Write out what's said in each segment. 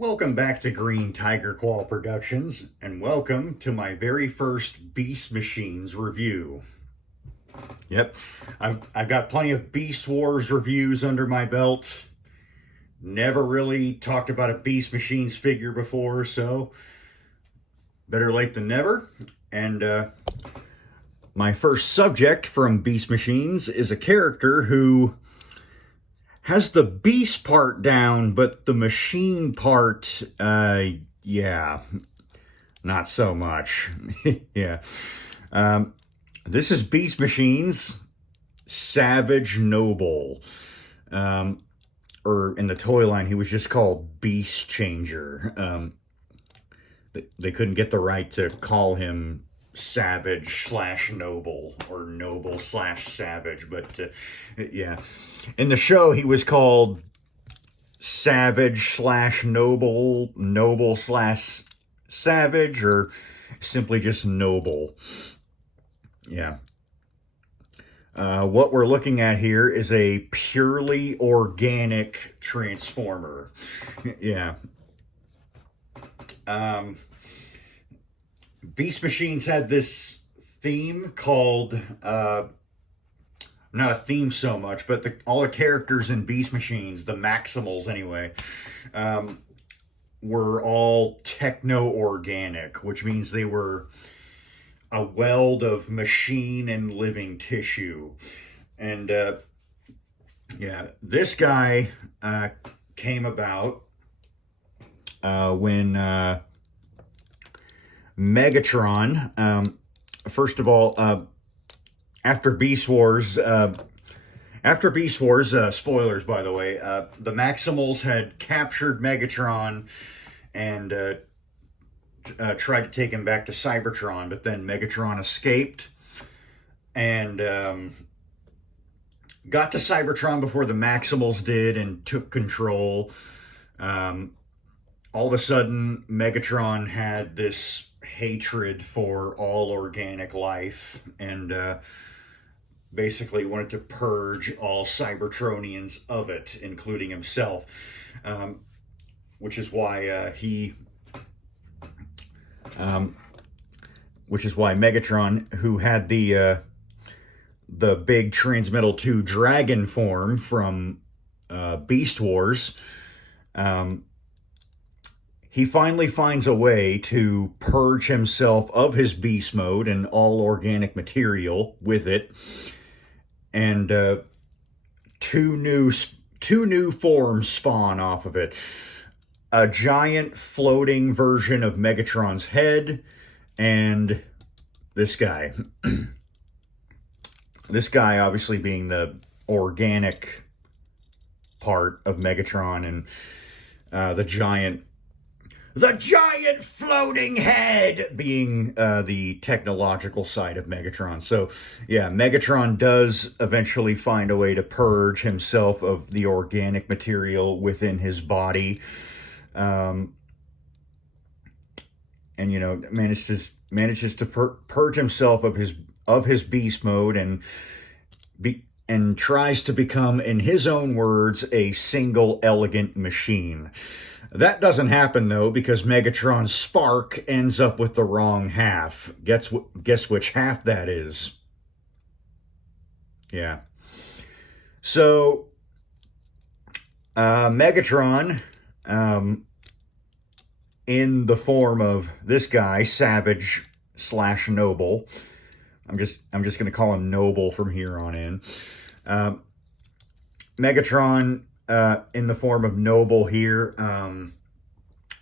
Welcome back to Green Tiger Qual Productions, and welcome to my very first Beast Machines review. Yep, I've got plenty of Beast Wars reviews under my belt. Never really talked about a Beast Machines figure before, so better late than never. And my first subject from Beast Machines is a character who has the beast part down, but the machine part, yeah, not so much. Yeah. This is Beast Machines Savage Noble. Or in the toy line, he was just called Beast Changer. They couldn't get the right to call him Savage/Noble or Noble/Savage, but yeah. In the show, he was called Savage/Noble, Noble/Savage, or simply just Noble. Yeah. What we're looking at here is a purely organic transformer. Yeah. Beast Machines had this theme called, not a theme so much, but all the characters in Beast Machines, the Maximals anyway, were all techno-organic, which means they were a weld of machine and living tissue. And yeah, this guy came about when Megatron, first of all, after Beast Wars, spoilers by the way, the Maximals had captured Megatron and tried to take him back to Cybertron, but then Megatron escaped and got to Cybertron before the Maximals did and took control. All of a sudden, Megatron had this hatred for all organic life and basically wanted to purge all Cybertronians of it, including himself, which is why Megatron, who had the big Transmetal 2 dragon form from Beast Wars, he finally finds a way to purge himself of his beast mode and all organic material with it, and two new forms spawn off of it. A giant floating version of Megatron's head, and this guy. This guy obviously being the organic part of Megatron, and the giant floating head being the technological side of Megatron. So yeah, Megatron does eventually find a way to purge himself of the organic material within his body. And manages to purge himself of his beast mode and tries to become, in his own words, a single elegant machine. That doesn't happen though, because Megatron's spark ends up with the wrong half. Guess which half that is? Yeah. So Megatron, in the form of this guy, Savage/Noble. I'm just going to call him Noble from here on in. Megatron, in the form of Noble here,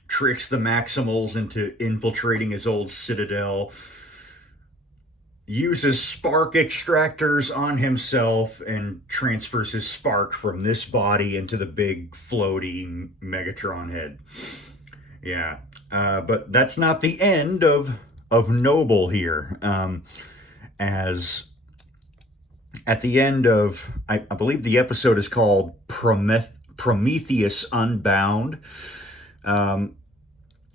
tricks the Maximals into infiltrating his old citadel, uses spark extractors on himself, and transfers his spark from this body into the big floating Megatron head. Yeah, but that's not the end of Noble here, as at the end of, I believe the episode is called Prometheus Unbound.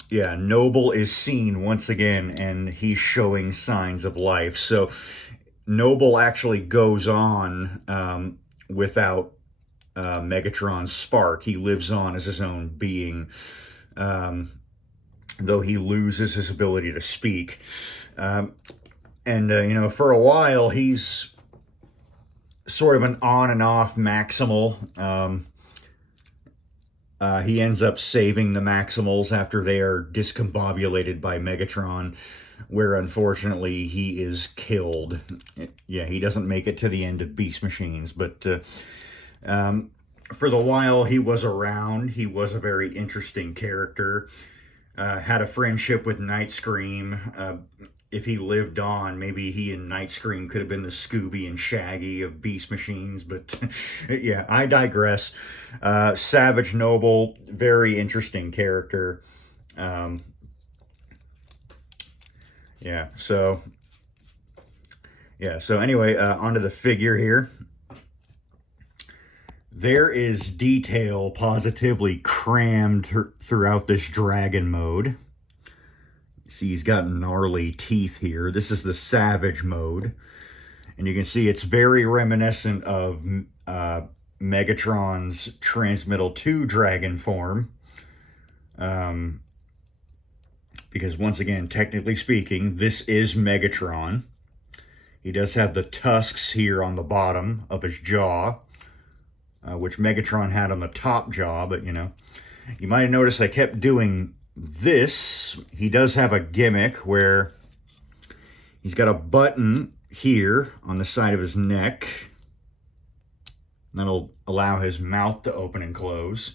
Yeah, Noble is seen once again, and he's showing signs of life. So Noble actually goes on without Megatron's spark. He lives on as his own being. though he loses his ability to speak. You know, for a while, he's sort of an on and off Maximal. He ends up saving the Maximals after they are discombobulated by Megatron, where unfortunately he is killed. Yeah, he doesn't make it to the end of Beast Machines, but for the while he was around, he was a very interesting character. Had a friendship with Nightscream. If he lived on, maybe he and Nightscream could have been the Scooby and Shaggy of Beast Machines, but yeah, I digress. Savage Noble, very interesting character. So anyway, onto the figure here. There is detail positively crammed throughout this dragon mode. See, he's got gnarly teeth here. This is the Savage mode. And you can see it's very reminiscent of Megatron's Transmetal 2 dragon form. Because once again, technically speaking, this is Megatron. He does have the tusks here on the bottom of his jaw, which Megatron had on the top jaw, but you know, you might have noticed I kept doing this. He does have a gimmick where he's got a button here on the side of his neck. That'll allow his mouth to open and close.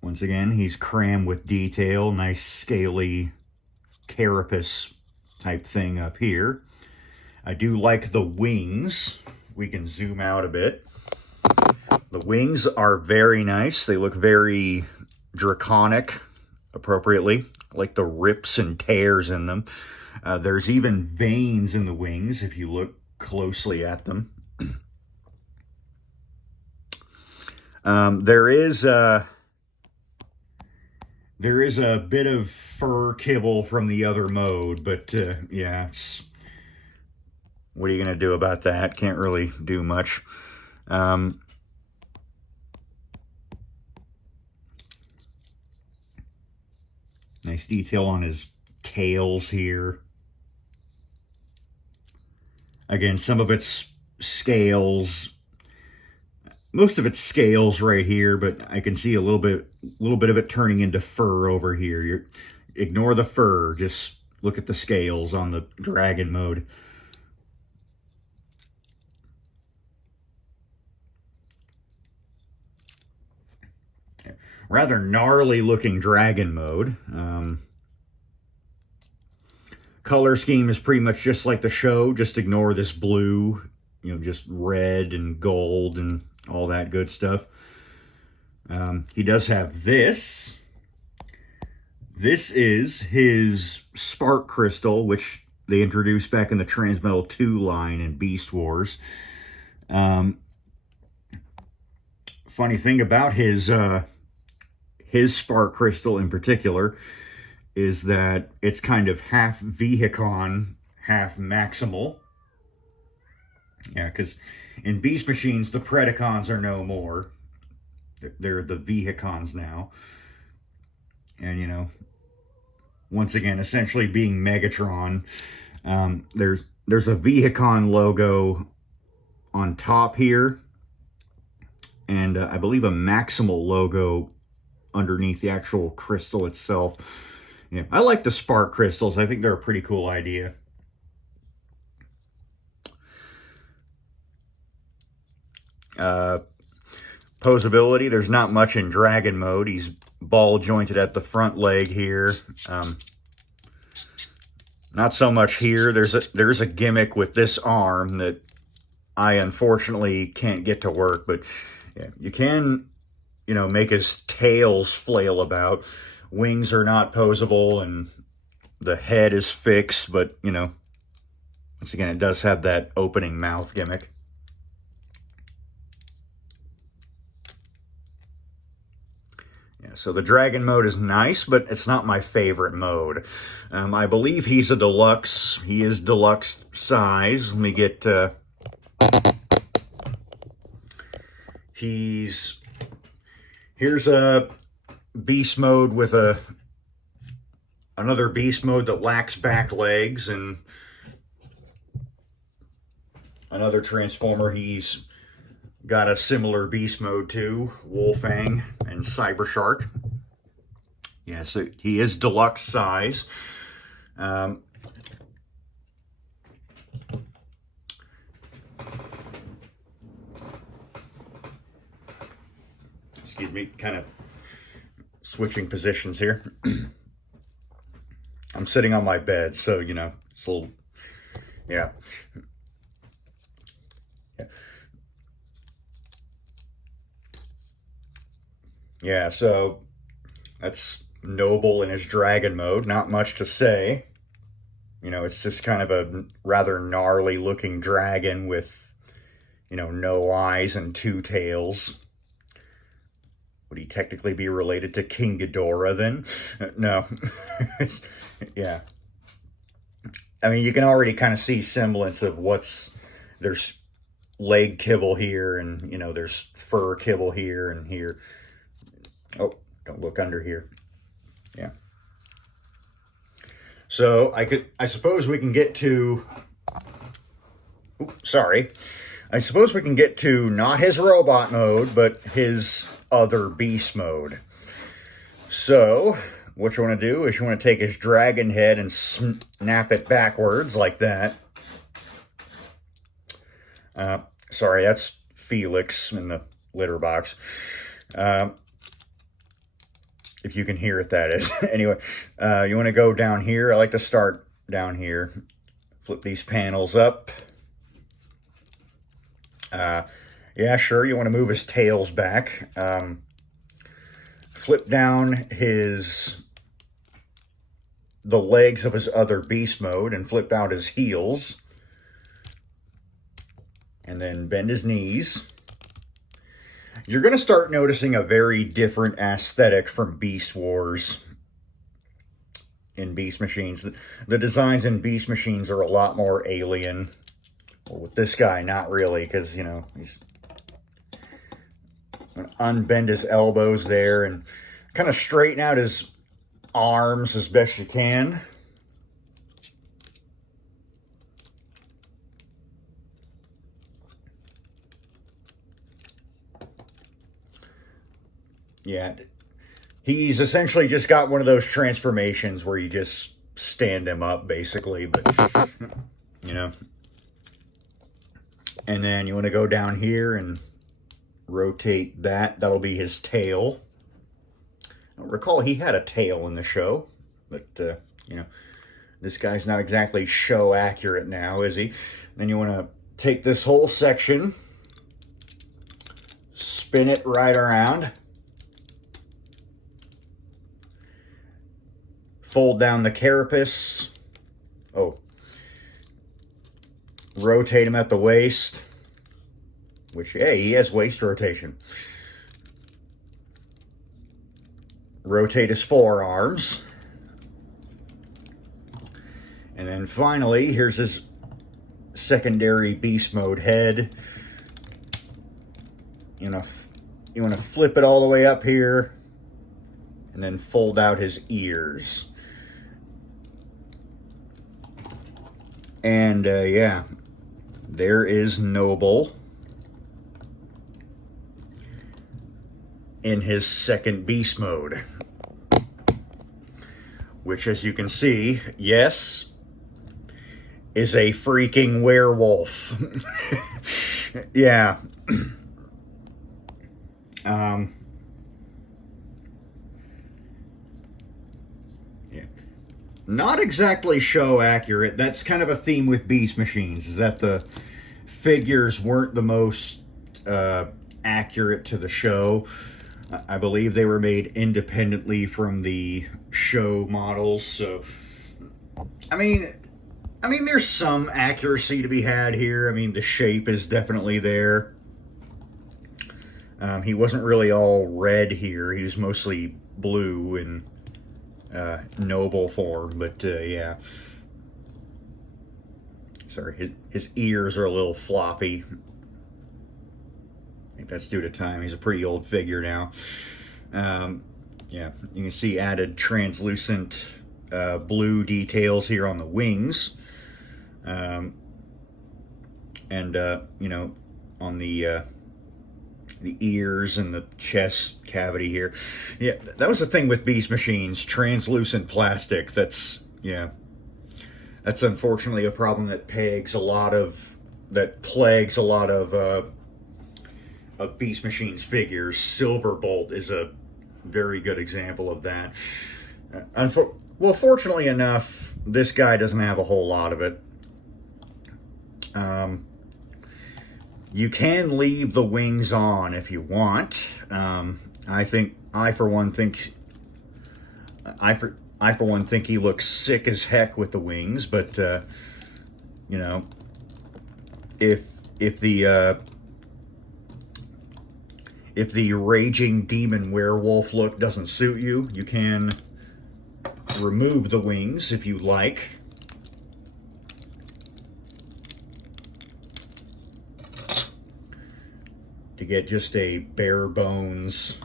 Once again, he's crammed with detail. Nice scaly carapace type thing up here. I do like the wings. We can zoom out a bit. The wings are very nice. They look very draconic, appropriately, like the rips and tears in them. There's even veins in the wings if you look closely at them. There is a bit of fur kibble from the other mode, but yeah, what are you going to do about that? Can't really do much. Nice detail on his tails here. Again, some of it's scales. Most of it's scales right here, but I can see a little bit of it turning into fur over here. Ignore the fur, just look at the scales on the dragon mode. Rather gnarly looking dragon mode. Color scheme is pretty much just like the show. Just ignore this blue, you know, just red and gold and all that good stuff. He does have this. This is his Spark Crystal, which they introduced back in the Transmetal 2 line in Beast Wars. Funny thing about his Spark Crystal in particular is that it's kind of half Vehicon, half Maximal. Yeah, because in Beast Machines, the Predacons are no more. They're the Vehicons now. And, you know, once again, essentially being Megatron, there's a Vehicon logo on top here. And I believe a Maximal logo underneath the actual crystal itself. Yeah, I like the Spark Crystals. I think they're a pretty cool idea. Posability, there's not much in Dragon mode. He's ball jointed at the front leg here. Not so much here. There's a gimmick with this arm that I unfortunately can't get to work, but yeah, you can, you know, make his tails flail about. Wings are not posable, and the head is fixed, but, you know, once again, it does have that opening mouth gimmick. Yeah, so the Dragon mode is nice, but it's not my favorite mode. I believe he's a deluxe. He is deluxe size. Let me get... Here's a beast mode with another beast mode that lacks back legs, and another Transformer he's got a similar beast mode to, Wolfang and Cybershark. Yeah, so he is deluxe size. Excuse me, kind of switching positions here. I'm sitting on my bed, so, you know, it's a little, yeah. Yeah, so that's Noble in his dragon mode. Not much to say. You know, it's just kind of a rather gnarly looking dragon with, you know, no eyes and two tails. Would he technically be related to King Ghidorah then? No. Yeah. I mean, you can already kind of see semblance of there's leg kibble here, and, you know, there's fur kibble here and here. Oh, don't look under here. Yeah. So I suppose we can get to, sorry. I suppose we can get to not his robot mode, but his other beast mode. So what you want to do is you want to take his dragon head and snap it backwards like that. Sorry, that's Felix in the litter box. If you can hear it, that is. Anyway, you want to go down here. I like to start down here. Flip these panels up. Yeah, sure, you want to move his tails back. Flip down the legs of his other beast mode and flip out his heels. And then bend his knees. You're going to start noticing a very different aesthetic from Beast Wars in Beast Machines. The designs in Beast Machines are a lot more alien. Well, with this guy, not really, because, you know, he's going to unbend his elbows there and kind of straighten out his arms as best you can. Yeah, he's essentially just got one of those transformations where you just stand him up, basically, but, you know. And then you want to go down here and rotate that. That'll be his tail. I don't recall he had a tail in the show, but, you know, this guy's not exactly show accurate now, is he? Then you want to take this whole section, spin it right around, fold down the carapace. Oh. Rotate him at the waist. Which, hey, he has waist rotation. Rotate his forearms. And then finally, here's his secondary beast mode head. You know, you want to flip it all the way up here. And then fold out his ears. And, yeah, there is Noble in his second beast mode. Which, as you can see, yes, is a freaking werewolf. Yeah. Not exactly show accurate. That's kind of a theme with Beast Machines, is that the figures weren't the most accurate to the show. I believe they were made independently from the show models, so I mean there's some accuracy to be had here. I mean, the shape is definitely there. He wasn't really all red here. He was mostly blue and Noble form, but yeah. Sorry, his ears are a little floppy. I think that's due to time. He's a pretty old figure now. Yeah, you can see added translucent blue details here on the wings. And you know, on the ears and the chest cavity here. Yeah, that was the thing with Beast Machines, translucent plastic. That's, yeah, that's unfortunately a problem that plagues a lot of Beast Machines figures. Silverbolt is a very good example of that. Well, fortunately enough, this guy doesn't have a whole lot of it. You can leave the wings on if you want. I for one think he looks sick as heck with the wings. But you know, if the raging demon werewolf look doesn't suit you, you can remove the wings if you like. To get just a bare bones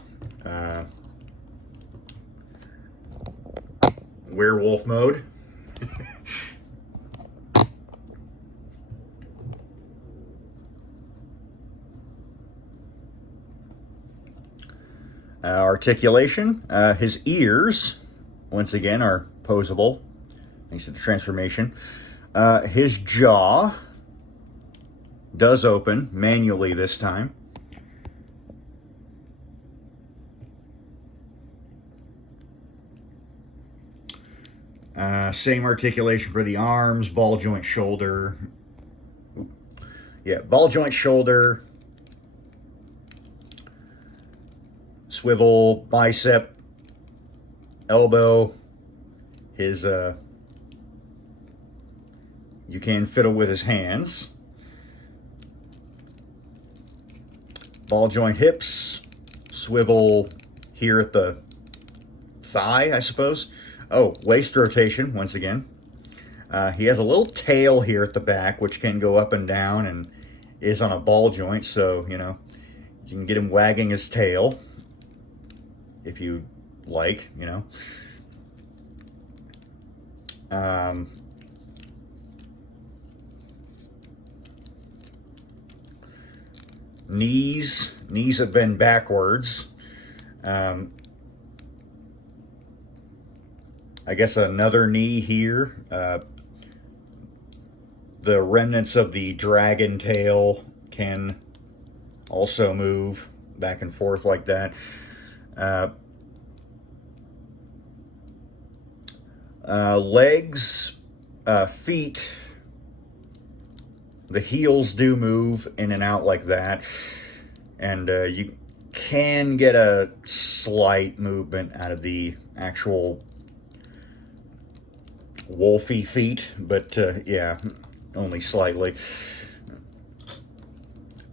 werewolf mode. Articulation. His ears, once again, are posable thanks to the transformation. His jaw does open manually this time. Same articulation for the arms, ball joint shoulder. Yeah, ball joint shoulder, swivel, bicep, elbow. His, you can fiddle with his hands. Ball joint hips, swivel here at the thigh, I suppose. Oh, waist rotation, once again. He has a little tail here at the back, which can go up and down and is on a ball joint, so, you know, you can get him wagging his tail if you like, you know. Knees have been backwards. I guess another knee here. The remnants of the dragon tail can also move back and forth like that. Legs, feet, the heels do move in and out like that. And you can get a slight movement out of the actual wolfy feet, but yeah, only slightly.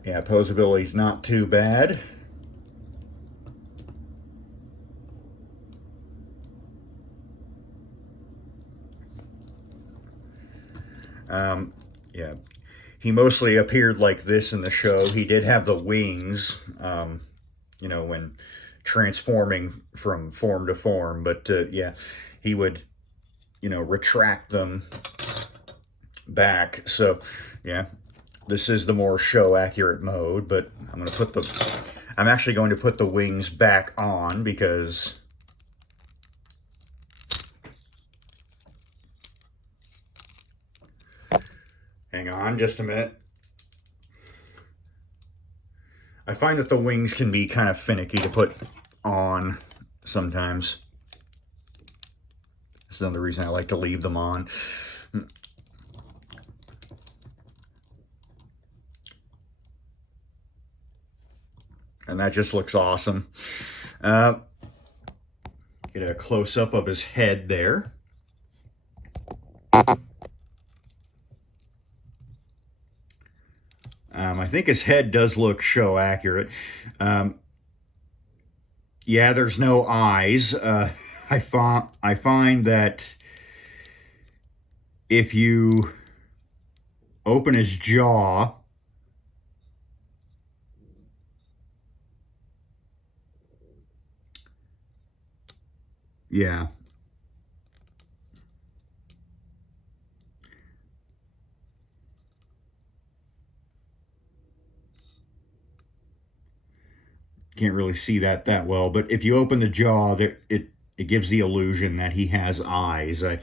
Yeah, posability's not too bad. Yeah, he mostly appeared like this in the show. He did have the wings, you know, when transforming from form to form, but yeah, he would, you know, retract them back. So yeah, this is the more show accurate mode, but I'm actually going to put the wings back on because hang on just a minute. I find that the wings can be kind of finicky to put on sometimes. That's another reason I like to leave them on. And that just looks awesome. Get a close-up of his head there. I think his head does look show accurate. Yeah, there's no eyes. I find that if you open his jaw, Yeah. Can't really see that well, but if you open the jaw, there it gives the illusion that he has eyes. I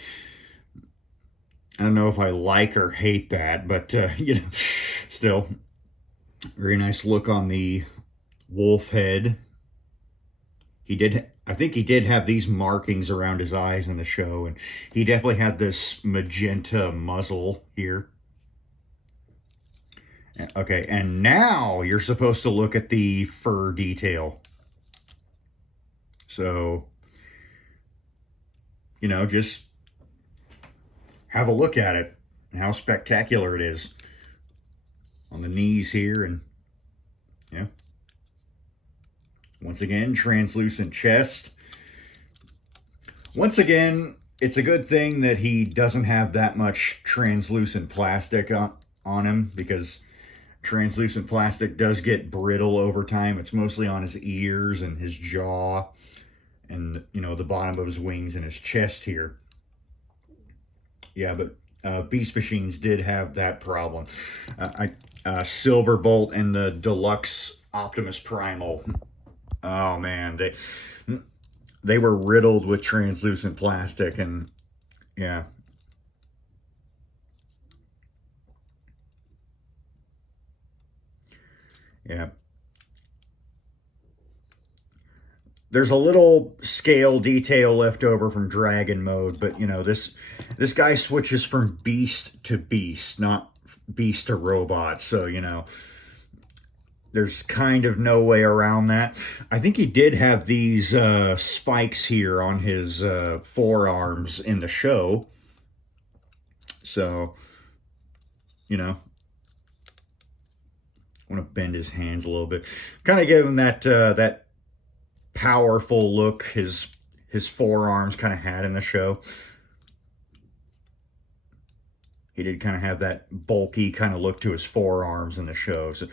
don't know if I like or hate that, but you know, still very nice look on the wolf head. He did, I think he did have these markings around his eyes in the show, and he definitely had this magenta muzzle here. Okay, and now you're supposed to look at the fur detail. So, you know, just have a look at it and how spectacular it is on the knees here. And yeah, once again, translucent chest. Once again, it's a good thing that he doesn't have that much translucent plastic on him, because translucent plastic does get brittle over time. It's mostly on his ears and his jaw and, you know, the bottom of his wings and his chest here. Yeah, but Beast Machines did have that problem. Silverbolt and the Deluxe Optimus Primal. Oh man, they were riddled with translucent plastic, and yeah. Yeah. There's a little scale detail left over from Dragon mode, but you know, this guy switches from beast to beast, not beast to robot. So, you know, there's kind of no way around that. I think he did have these spikes here on his forearms in the show. So, you know, I want to bend his hands a little bit. Kind of give him that that powerful look his forearms kind of had in the show. He did kind of have that bulky kind of look to his forearms in the show. So,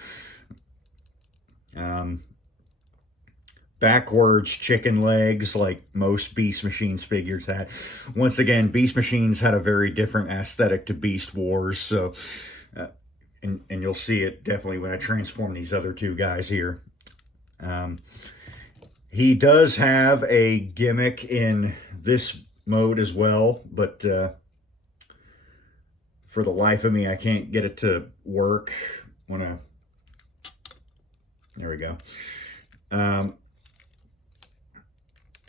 backwards chicken legs like most Beast Machines figures had. Once again, Beast Machines had a very different aesthetic to Beast Wars. So, and you'll see it definitely when I transform these other two guys here. He does have a gimmick in this mode as well, but for the life of me, I can't get it to work. There we go.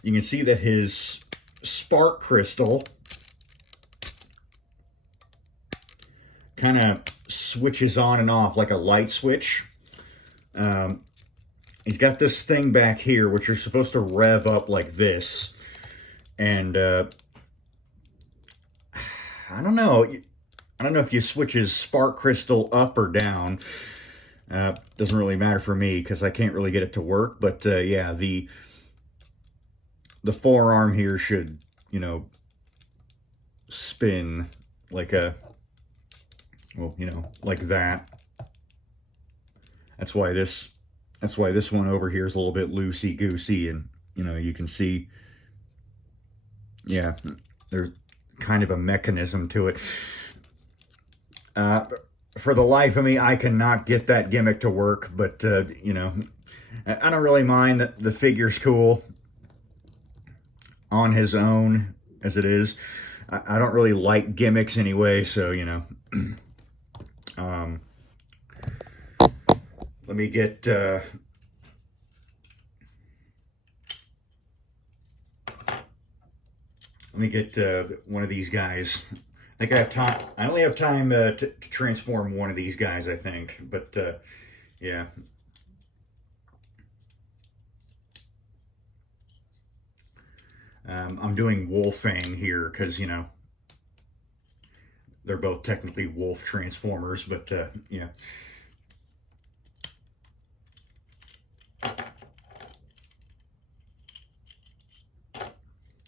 You can see that his spark crystal kind of switches on and off like a light switch. He's got this thing back here, which you're supposed to rev up like this. And I don't know. I don't know if you switch his spark crystal up or down. Doesn't really matter for me because I can't really get it to work. But yeah, the forearm here should, you know, spin like a, well, you know, like that. That's why this one over here is a little bit loosey-goosey, and, you know, you can see, yeah, there's kind of a mechanism to it. For the life of me, I cannot get that gimmick to work, but, you know, I don't really mind that the figure's cool on his own as it is. I don't really like gimmicks anyway, so, you know. Let me get one of these guys. I think I have time. I only have time to transform one of these guys, I think. But yeah. I'm doing Wolfang here because, you know, they're both technically wolf transformers, but yeah.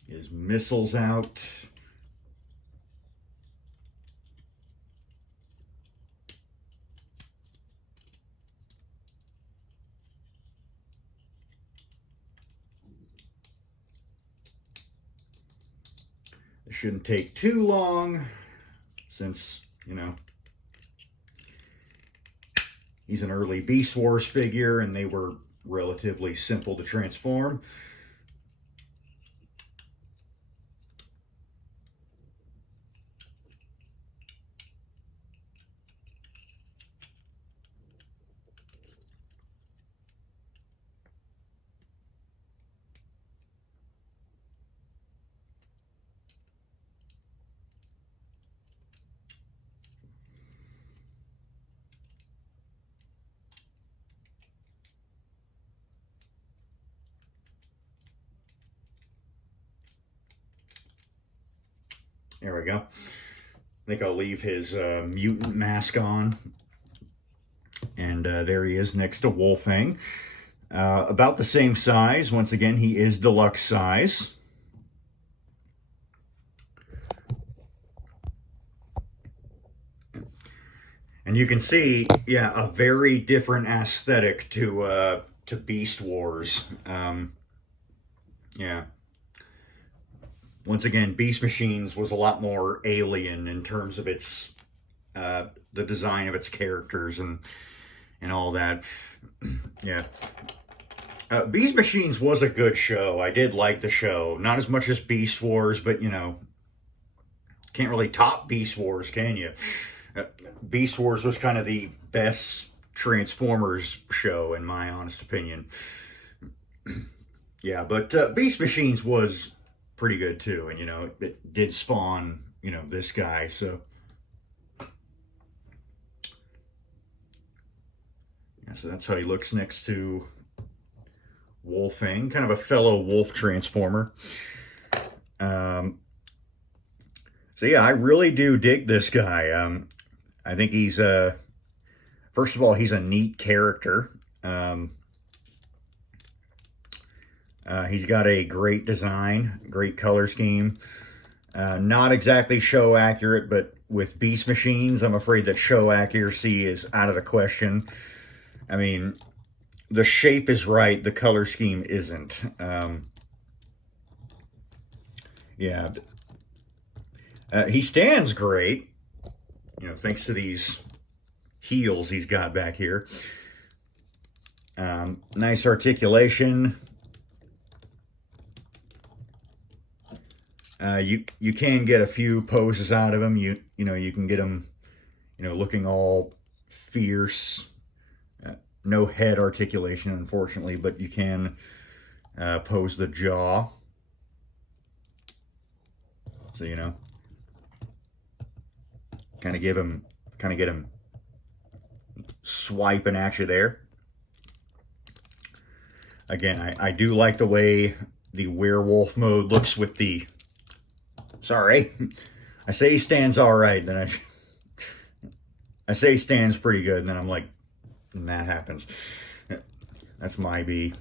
His missiles out. It shouldn't take too long since, you know, he's an early Beast Wars figure and they were relatively simple to transform. There we go. I think I'll leave his mutant mask on. And there he is next to Wolfang. About the same size. Once again, he is deluxe size. And you can see, yeah, a very different aesthetic to Beast Wars. Yeah. Once again, Beast Machines was a lot more alien in terms of its the design of its characters and all that. Yeah. Beast Machines was a good show. I did like the show. Not as much as Beast Wars, but, you know, can't really top Beast Wars, can you? Beast Wars was kind of the best Transformers show, in my honest opinion. Yeah, but Beast Machines was pretty good too, and, you know, it did spawn, you know, this guy, so. Yeah, so that's how he looks next to Wolfang, kind of a fellow wolf transformer. So yeah, I really do dig this guy. I think he's, first of all, he's a neat character. He's got a great design, great color scheme. Not exactly show accurate, but with Beast Machines, I'm afraid that show accuracy is out of the question. I mean, the shape is right, the color scheme isn't. Yeah. He stands great, you know, thanks to these heels he's got back here. Nice articulation. You can get a few poses out of him. You know, you can get him, you know, looking all fierce. No head articulation, unfortunately, but you can pose the jaw. So, you know, kind of get him swiping at you there. Again, I do like the way the werewolf mode looks with the, sorry, I say he stands all right, then I say he stands pretty good, and then I'm like, and that happens. That's my B.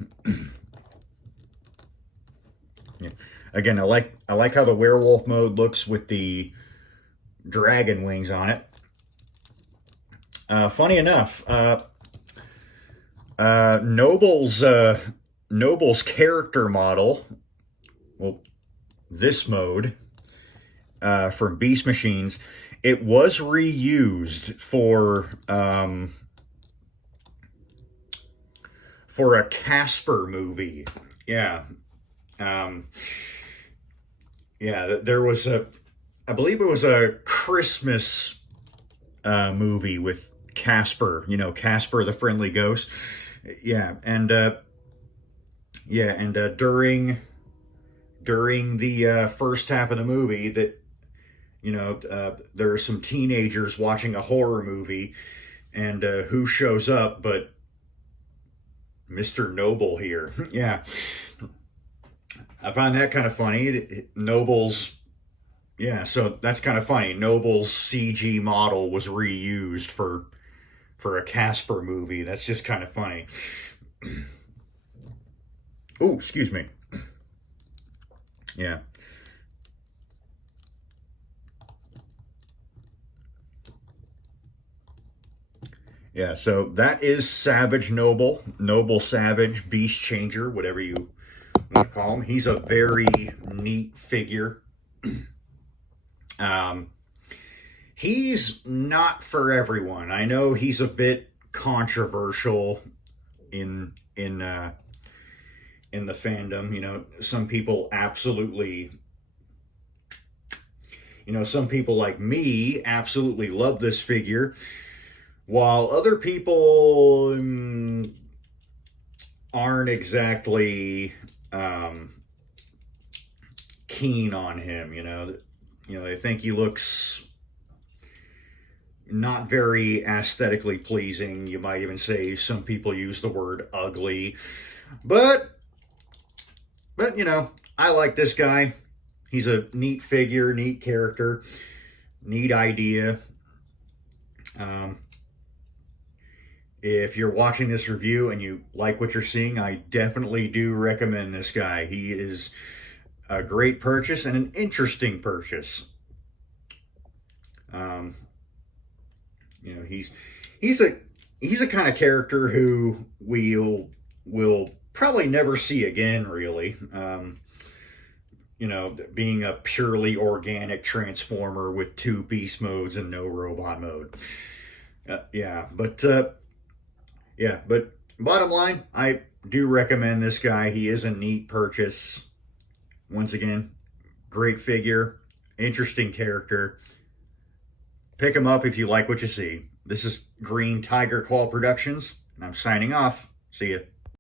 Yeah. Again, I like how the werewolf mode looks with the dragon wings on it. Funny enough, Noble's character model, well, this mode from Beast Machines, it was reused for a Casper movie. Yeah. Yeah, there was I believe it was a Christmas movie with Casper, you know, Casper the Friendly Ghost. Yeah, and during the first half of the movie, that, you know, there are some teenagers watching a horror movie, and who shows up but Mr. Noble here. Yeah. I find that kind of funny. Noble's, yeah, so that's kind of funny. Noble's CG model was reused for a Casper movie. That's just kind of funny. Oh, excuse me. Yeah. Yeah, so that is Savage Noble. Noble Savage, Beast Changer, whatever you want to call him. He's a very neat figure. Um, he's not for everyone. I know he's a bit controversial in the fandom. You know, some people absolutely, some people like me absolutely love this figure, while other people aren't exactly keen on him. They think he looks not very aesthetically pleasing. You might even say some people use the word ugly, but I like this guy. He's a neat figure, neat character, neat idea. If you're watching this review and you like what you're seeing, I definitely do recommend this guy. He is a great purchase and an interesting purchase. He's a kind of character who will probably never see again, really. Being a purely organic transformer with 2 beast modes and no robot mode. But bottom line, I do recommend this guy. He is a neat purchase. Once again, great figure, interesting character. Pick him up if you like what you see. This is Green Tiger Claw Productions, and I'm signing off. See ya.